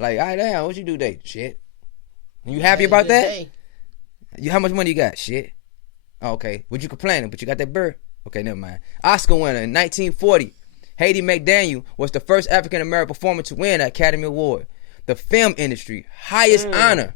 Like, all right, damn, what you do today? Shit. You happy about that? How much money you got? Shit. Oh, okay. What you complaining? But you got that bird? Okay, never mind. Oscar winner in 1940. Hattie McDaniel was the first African-American performer to win an Academy Award. The film industry highest honor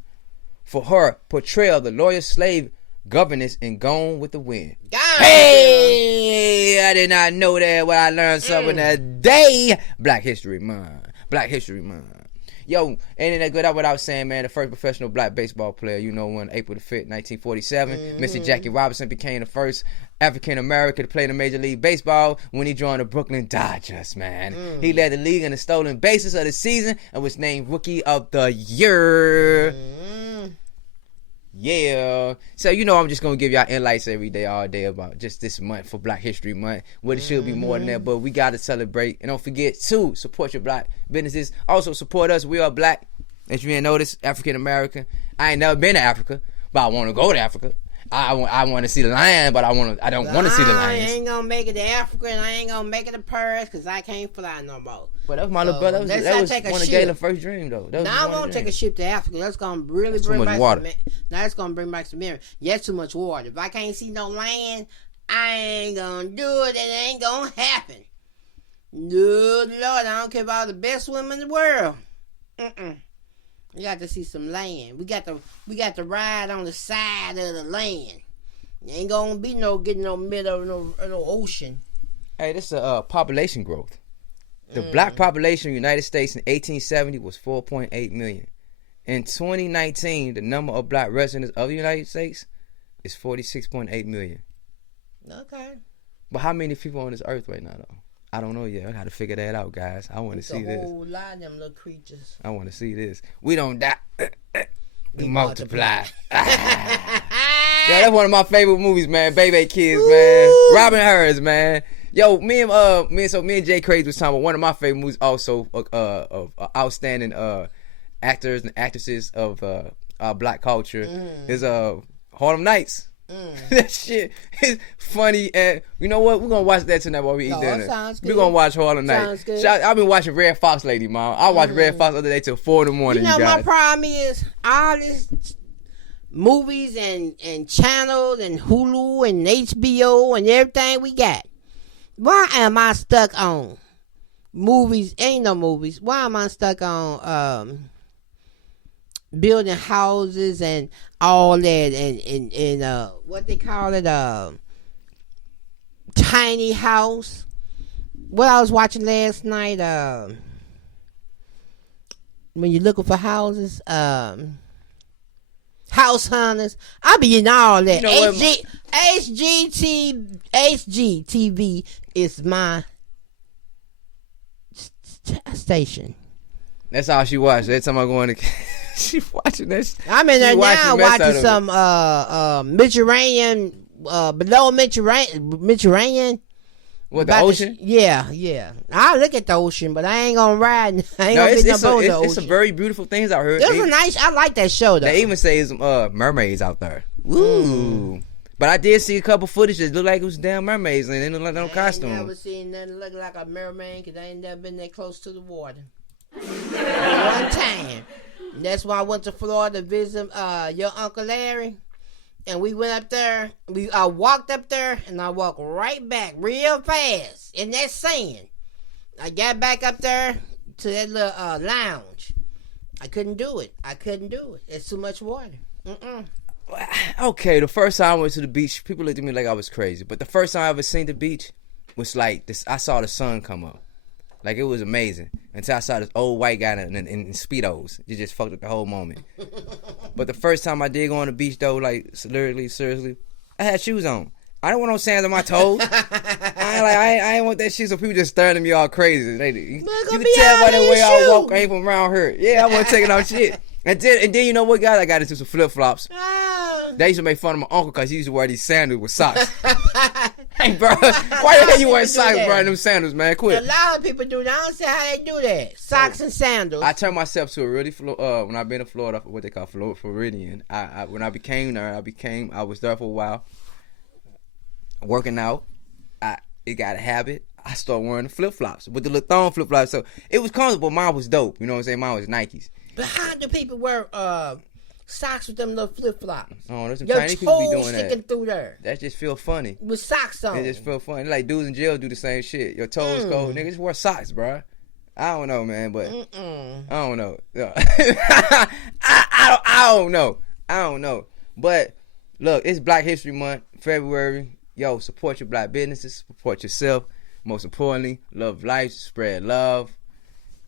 for her portrayal of the loyal slave governess in Gone with the Wind. Hey, I did not know that, but I learned something that day. Black History Month. Black History Month. Yo, ain't it that good? That's what I was saying, man. The first professional black baseball player, on April the 5th, 1947. Mr. Jackie Robinson became the first African-American to play in the Major League Baseball when he joined the Brooklyn Dodgers, man. He led the league in the stolen bases of the season and was named Rookie of the Year. Yeah. So, I'm just going to give y'all insights every day, all day about just this month for Black History Month. What it should be more than that, but we got to celebrate. And don't forget to support your black businesses. Also support us. We are black. If you didn't notice, African American. I ain't never been to Africa, but I want to go to Africa. I want to see the lion, but I don't want to see the lions. I ain't gonna make it to Africa, and I ain't gonna make it to Paris because I can't fly no more. But that was my little brother. That was one of Galen's first dream, though. Now I won't take a ship to Africa. That's gonna really bring back water. Now it's gonna bring back some memory. Yes, too much water. If I can't see no land, I ain't gonna do it. It ain't gonna happen. Good Lord, I don't care about the best women in the world. We got to see some land. We got to ride on the side of the land. There ain't gonna be getting no middle of no ocean. Hey, this is population growth. The black population of the United States in 1870 was 4.8 million. In 2019, the number of black residents of the United States is 46.8 million. Okay. But how many people on this earth right now, though? I don't know yet. I got to figure that out, guys. I want to see this. A whole lot of them little creatures. I want to see this. We don't die. We multiply. Yeah, that's one of my favorite movies, man. Baby Kids, man. Robin Harris, man. Yo, me and Jay Crazy was talking about one of my favorite movies also of outstanding actors and actresses of our black culture is Harlem Nights. That shit is funny, and you know what? We're gonna watch that tonight while we eat dinner. We're gonna watch Harlem Nights. I've been watching Red Fox lately, Mom. I watched Red Fox the other day till 4 a.m. You know, guys. My problem is all this movies and channels and Hulu and HBO and everything we got. Why am I stuck on movies? Ain't no movies. Why am I stuck on building houses and all that and what they call it, tiny house? What I was watching last night, when you're looking for houses, House Hunters. I be in all that. HGTV is my station. That's all she watched. Every time I go in the she watching that. I'm in there now watching some Mediterranean, below Mediterranean. What, the ocean? Yeah. I look at the ocean, but I ain't gonna ride. I ain't gonna be no boat in the ocean. It's some very beautiful things out here. I like that show though. They even say it's mermaids out there. Ooh. But I did see a couple footage that looked like it was damn mermaids and they look like no costume. I ain't never seen nothing look like a mermaid because I ain't never been that close to the water. One time. That's why I went to Florida to visit your Uncle Larry. And we went up there. I walked up there and I walked right back real fast in that sand. I got back up there to that little lounge. I couldn't do it. It's too much water. Okay, the first time I went to the beach, people looked at me like I was crazy. But the first time I ever seen the beach was like this. I saw the sun come up. Like, it was amazing. Until I saw this old white guy in Speedos. It just fucked up the whole moment. But the first time I did go on the beach, though, like, literally, seriously, I had shoes on. I didn't want no sand on my toes. I ain't want that shit, so people just staring at me all crazy. You can tell by the way I walk, I ain't from around here. Yeah, I wasn't taking out shit. And then you know what, guys? I got into some flip-flops. They used to make fun of my uncle because he used to wear these sandals with socks. Hey, bro, why the hell you wearing socks, bro, and them sandals, man? Quit. A lot of people do that. I don't see how they do that. Socks and sandals. I turned myself to a really, when I've been in Florida, what they call Floridian. When I became there, I was there for a while, working out. It got a habit. I started wearing the flip-flops with the little thong flip-flops. So it was comfortable. Mine was dope. You know what I'm saying? Mine was Nikes. But how do people wear socks with them little flip-flops? Oh, there's some Chinese people be doing that. Sticking through there. That just feel funny. With socks on. It just feel funny. Like dudes in jail do the same shit. Your toes cold. Niggas wear socks, bro. I don't know, man, but I don't know. I don't know. I don't know. But look, it's Black History Month, February. Yo, support your black businesses. Support yourself. Most importantly, love life. Spread love.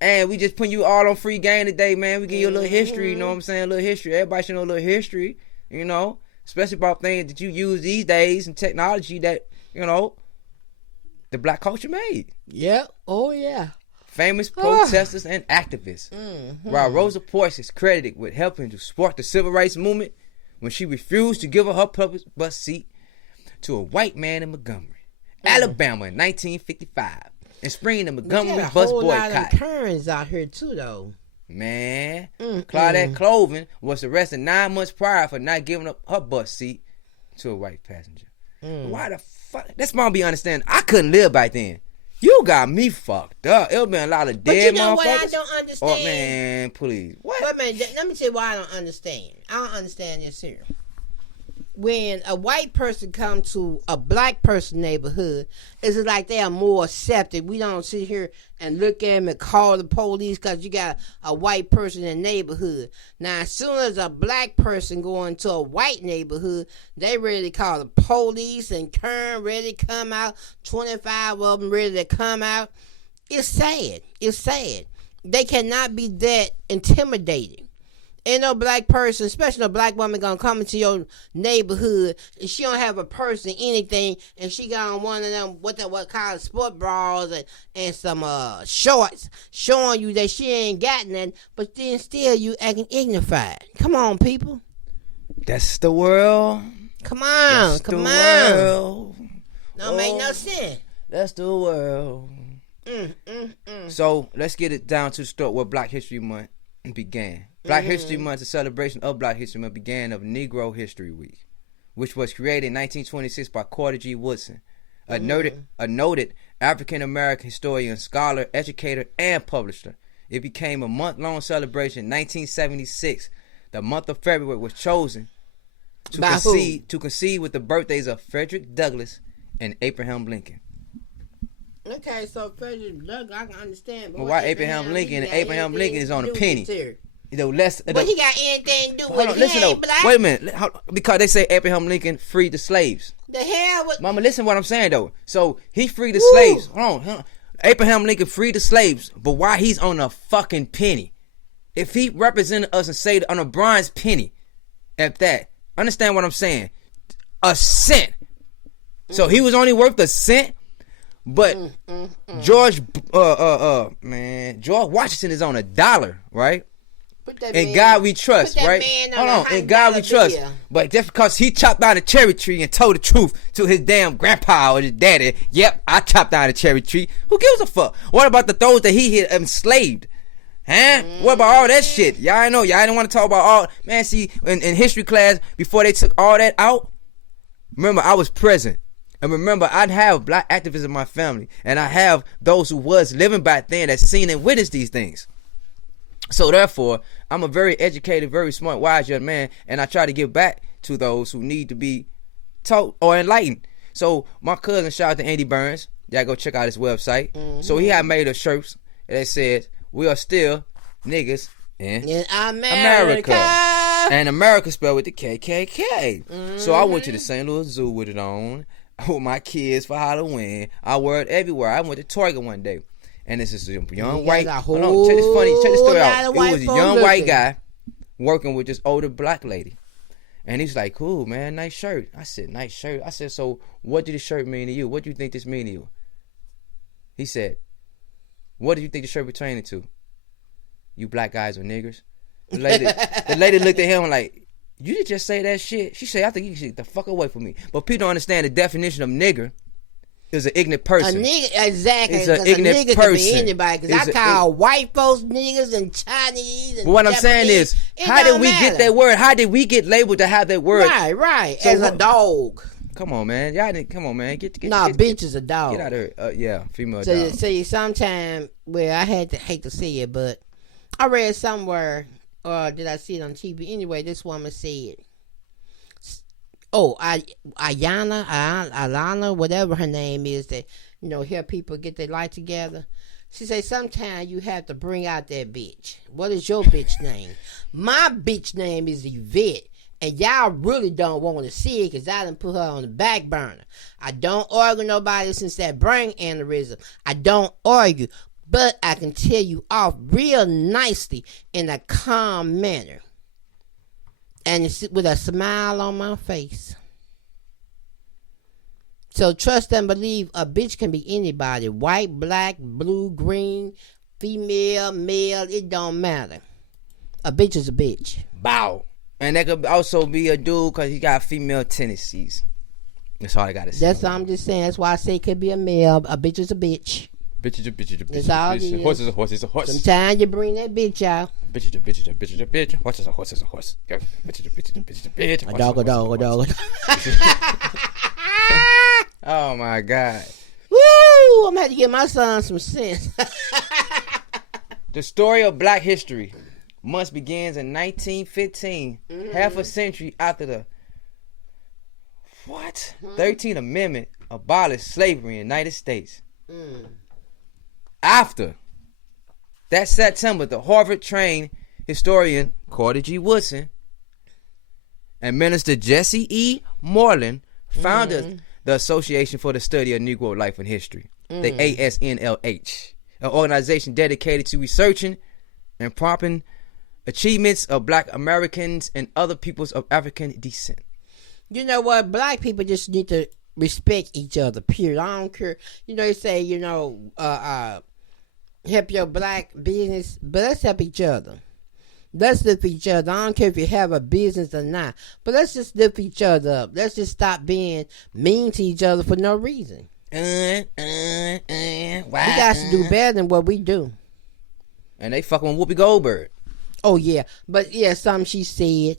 And we just putting you all on free game today, man. We give you a little history, you know what I'm saying? A little history. Everybody should know a little history, you know? Especially about things that you use these days and technology that, you know, the black culture made. Yeah. Oh, yeah. Famous protesters and activists. While Rosa Parks is credited with helping to spark the civil rights movement when she refused to give her public bus seat to a white man in Montgomery, Alabama in 1955. And springing the Montgomery bus boycott. There's a whole lot of Karens out here too, though. Man, Claudette Colvin was arrested 9 months prior for not giving up her bus seat to a white passenger. Why the fuck? That's why I be understanding. I couldn't live back then. You got me fucked up. It'll be a lot of dead motherfuckers. But you know what I don't understand? Oh, man, please. What? Wait a minute. Let me tell you why I don't understand. I don't understand this here. When a white person comes to a black person neighborhood, it's like they are more accepted. We don't sit here and look at them and call the police because you got a white person in the neighborhood. Now, as soon as a black person go into a white neighborhood, they ready to call the police and Kern ready to come out, 25 of them ready to come out. It's sad. It's sad. They cannot be that intimidating. Ain't no black person, especially no black woman, gonna come into your neighborhood and she don't have a purse or anything, and she got on one of them what kind of sport bras and some shorts, showing you that she ain't got nothing, but then still you acting dignified. Come on, people. That's the world. Come on, come on. World. Don't make no sense. That's the world. So let's get it down to the start where Black History Month began. Black History Month, the celebration of Black History Month, began of Negro History Week, which was created in 1926 by Carter G. Woodson, a noted African-American historian, scholar, educator, and publisher. It became a month-long celebration in 1976. The month of February was chosen to coincide with the birthdays of Frederick Douglass and Abraham Lincoln. Okay, so Frederick Douglass, I can understand. But why Abraham Lincoln? Abraham Lincoln is on a penny. But he got anything to do with it. He ain't black. Wait a minute. Because they say Abraham Lincoln freed the slaves. The hell with... Mama, listen to what I'm saying, though. So, he freed the slaves. Hold on. Abraham Lincoln freed the slaves, but why he's on a fucking penny? If he represented us and say on a bronze penny at that, understand what I'm saying? A cent. So, he was only worth a cent, but George Washington is on $1, right? In God we trust, right? Hold on, in God we trust. But just because he chopped down a cherry tree and told the truth to his damn grandpa or his daddy, yep, I chopped down a cherry tree. Who gives a fuck? What about those that he had enslaved? Huh? What about all that shit? Y'all know, y'all didn't want to talk about all, man, see, in history class, before they took all that out, remember, I was present. And remember, I'd have black activists in my family, and I have those who was living back then that seen and witnessed these things. So therefore, I'm a very educated, very smart, wise young man, and I try to give back to those who need to be taught or enlightened. So my cousin, shout out to Andy Burns. Y'all go check out his website. So he had made a shirt that says, "We are still niggas in America." And America spelled with the KKK. So I went to the St. Louis Zoo with it on with my kids for Halloween. I wore it everywhere. I went to Target one day. And this is a young white. Hold on, check this story out. It was a young white guy working with this older black lady, and he's like, "Cool, man, nice shirt." I said, "Nice shirt." I said, "So, what did the shirt mean to you? What do you think this mean to you?" He said, "What do you think the shirt pertaining to? You black guys or niggers?" The lady looked at him like, "You did just say that shit." She said, "I think you should get the fuck away from me." But people don't understand the definition of nigger. Is an ignorant person. A nigga, exactly. It's an ignorant person. Can be anybody. Because I call white folks niggas and Chinese and but what I'm saying is, how did we get that word? How did we get labeled to have that word? Right. So as a dog. Come on, man. Y'all didn't. Come on, man. Bitch is a dog. Get out of here. Yeah, female dog. So sometime, I hate to say it, but I read somewhere, or did I see it on TV? Anyway, this woman said, Ayana, whatever her name is, that help people get their life together. She said, sometimes you have to bring out that bitch. What is your bitch name? My bitch name is Yvette. And y'all really don't want to see it because I done put her on the back burner. I don't argue with nobody since that brain aneurysm. I don't argue. But I can tell you off real nicely in a calm manner. And it's with a smile on my face. So trust and believe a bitch can be anybody. White, black, blue, green, female, male. It don't matter. A bitch is a bitch. Bow. And that could also be a dude because he got female tendencies. That's all I got to say. That's all I'm just saying. That's why I say it could be a male. A bitch is a bitch. Bitch is a bitch is a bitch. That's all it is. Horse is a horse is a horse. Sometimes you bring that bitch out. Bitch is a bitch is a bitch is a bitch. Horse is a horse is a horse. Bitch is a bitch is a bitch is a bitch. A dog. Oh my God. Woo! I'm gonna have to give my son some sense. The story of Black history month begins in 1915, half a century after the 13th Amendment abolished slavery in the United States. After that September, the Harvard-trained historian Carter G. Woodson and Minister Jesse E. Moreland founded the Association for the Study of Negro Life and History, the ASNLH, an organization dedicated to researching and prompting achievements of Black Americans and other peoples of African descent. You know what? Black people just need to respect each other, period. I don't care. They say, help your black business, but let's help each other. Let's lift each other. I don't care if you have a business or not, but let's just lift each other up. Let's just stop being mean to each other for no reason. We got to do better than what we do. And they fucking with Whoopi Goldberg. Oh, yeah. But, yeah, something she said.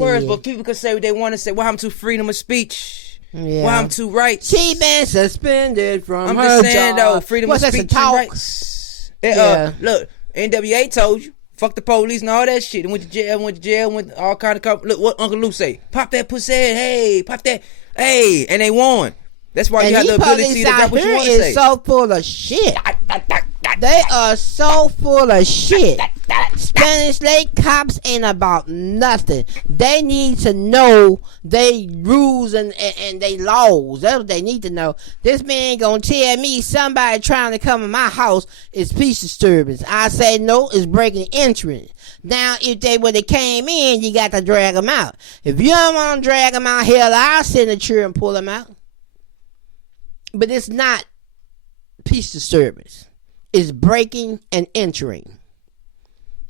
Words, but people can say what they want to say. What happened to freedom of speech? Yeah. What happened to rights? She been suspended from her just saying, job. though, freedom of speech and rights. Look, NWA told you. Fuck the police and all that shit. And went to jail, went all kind of... Look what Uncle Luke say. Pop that pussy head. Hey, pop that. Hey, and they won. That's why you have the ability to rap what you want to say. So full of shit. They are so full of shit. Spanish Lake cops ain't about nothing. They need to know they rules and they laws. That's what they need to know. This man gonna tell me somebody trying to come in my house is peace disturbance. I say no, it's breaking entry. Now, if they would have came in, you got to drag them out. If you don't want to drag them out, hell, I'll send a chair and pull them out. But it's not peace disturbance. It's breaking and entering.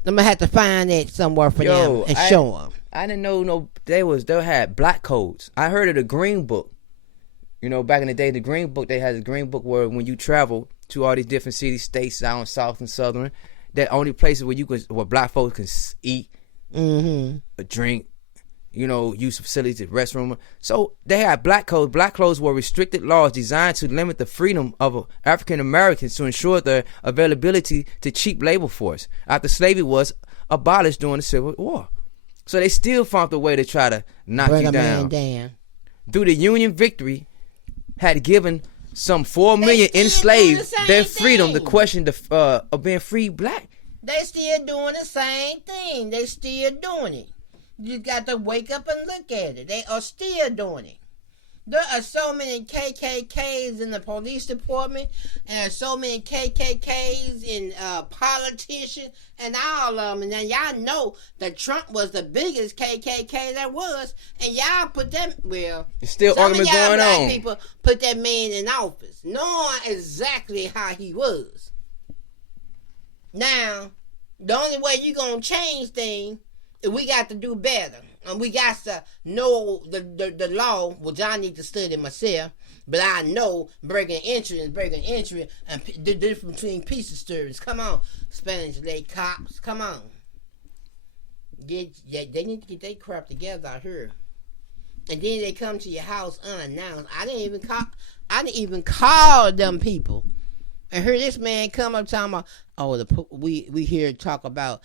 I'm gonna have to find that somewhere for them and show them. I didn't know they had black codes. I heard of the Green Book. Back in the day, the Green Book, they had the Green Book where when you travel to all these different cities, states, down south and southern, that only places where black folks can eat, drink, use facilities, restroom. So they had black codes. Black codes were restricted laws designed to limit the freedom of African Americans to ensure their availability to cheap labor force after slavery was abolished during the Civil War. So they still found a way to try to knock you down. Through the Union victory, had given some 4 million enslaved their freedom. The question of being free black. They still doing the same thing. They still doing it. You got to wake up and look at it. They are still doing it. There are so many KKKs in the police department, and there are so many KKKs in politicians, and all of them. And then y'all know that Trump was the biggest KKK there was, and y'all put them, it's still argument going black on. People put that man in office, knowing exactly how he was. Now, the only way you gonna change things, we got to do better. And we got to know the law, which I need to study myself. But I know breaking entry and the difference between peace disturbance. Come on, Spanish Lake cops. Come on. They need to get their crap together out here. And then they come to your house unannounced. I didn't even call them people. And hear this man come up talking about, we here talk about